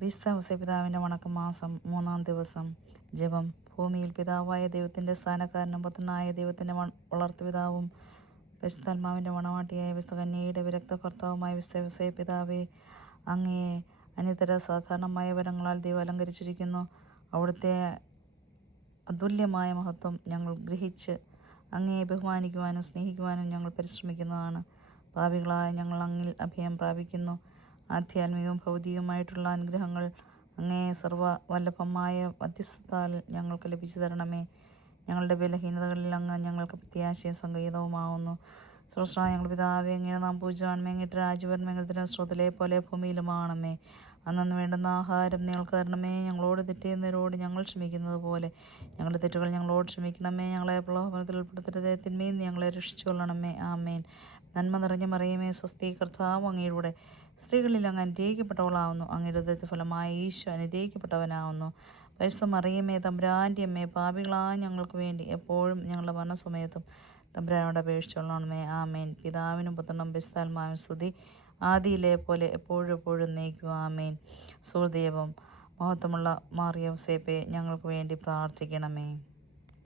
വിശുദ്ധ ഔസേപ്പിതാവിൻ്റെ വണക്കമാസം 3-ാം ദിവസം. ജപം. ഭൂമിയിൽ പിതാവായ ദൈവത്തിൻ്റെ സ്ഥാനക്കാരനും പുത്രനായ ദൈവത്തിൻ്റെ വളർത്തുപിതാവും പരിശുദ്ധാത്മാവിൻ്റെ മണവാട്ടിയായ വിശുദ്ധ കന്യകയുടെ വിരക്ത ഭർത്താവുമായ വിശുദ്ധ ഔസേപ്പിതാവേ, അങ്ങയെ അനിതര സാധാരണമായ വരങ്ങളാൽ ദൈവം അലങ്കരിച്ചിരിക്കുന്നു. അവിടുത്തെ അതുല്യമായ മഹത്വം ഞങ്ങൾ ഗ്രഹിച്ച് അങ്ങയെ ബഹുമാനിക്കുവാനും സ്നേഹിക്കുവാനും ഞങ്ങൾ പരിശ്രമിക്കുന്നതാണ്. പാപികളായ ഞങ്ങൾ അങ്ങിൽ അഭയം പ്രാപിക്കുന്നു. ആധ്യാത്മികവും ഭൗതികവുമായിട്ടുള്ള അനുഗ്രഹങ്ങൾ അങ്ങേ സർവ്വവല്ലഭമായ മധ്യസ്ഥത്താൽ ഞങ്ങൾക്ക് ലഭിച്ചു തരണമേ. ഞങ്ങളുടെ ബലഹീനതകളിൽ അങ്ങ് ഞങ്ങൾക്ക് പ്രത്യാശയും സംഗീതവുമാവുന്നു. സ്രോതസ്സായ ഞങ്ങളുടെ പിതാവേ, അങ്ങയുടെ നാം പൂജ്യമാണമേ. അങ്ങയുടെ രാജ്യഭരണം ഞങ്ങളുടെ സ്രോതലെ പോലെ ഭൂമിയിലുമാണമേ. അന്നു വേണ്ടുന്ന ആഹാരം ഞങ്ങൾക്ക് തരണമേ. ഞങ്ങളോട് തെറ്റുന്നവരോട് ഞങ്ങൾ ക്ഷമിക്കുന്നത് പോലെ ഞങ്ങളുടെ തെറ്റുകൾ ഞങ്ങളോട് ക്ഷമിക്കണമേ. ഞങ്ങളെ പ്രലോഭനത്തിൽ ഉൾപ്പെടുത്തരുതേ, തിന്മയിൽ നിന്ന് ഞങ്ങളെ രക്ഷിച്ചുകൊള്ളണമേ. ആമേൻ. നന്മ നിറഞ്ഞ മറിയമേ, സ്വസ്തി, കർത്താവ് അങ്ങയുടെ സ്ത്രീകളിൽ അങ്ങ് അനുഗ്രഹിക്കപ്പെട്ടവളാവുന്നു. അങ്ങയുടെ ഉദരഫലമായ ഈശോ അനുഗ്രഹിക്കപ്പെട്ടവനാവുന്നു. പരിശുദ്ധ മറിയമേ, തമ്പുരാൻ്റെ അമ്മേ, പാപികളായ ഞങ്ങൾക്ക് വേണ്ടി എപ്പോഴും ഞങ്ങളുടെ മരണസമയത്തും തമ്പുരാനോട് അപേക്ഷിച്ചുകൊള്ളണമേ. ആമേൻ. പിതാവിനും പുത്രനും പരിശുദ്ധാത്മാവിനും സ്തുതി, ആദിയിലെ പോലെ എപ്പോഴും എപ്പോഴും എന്നേക്കും. ആമേൻ. സുഹൃദൈവം. മഹത്വമുള്ള മാറിയ ഔസേപ്പേ, ഞങ്ങൾക്ക് വേണ്ടി പ്രാർത്ഥിക്കണമേ.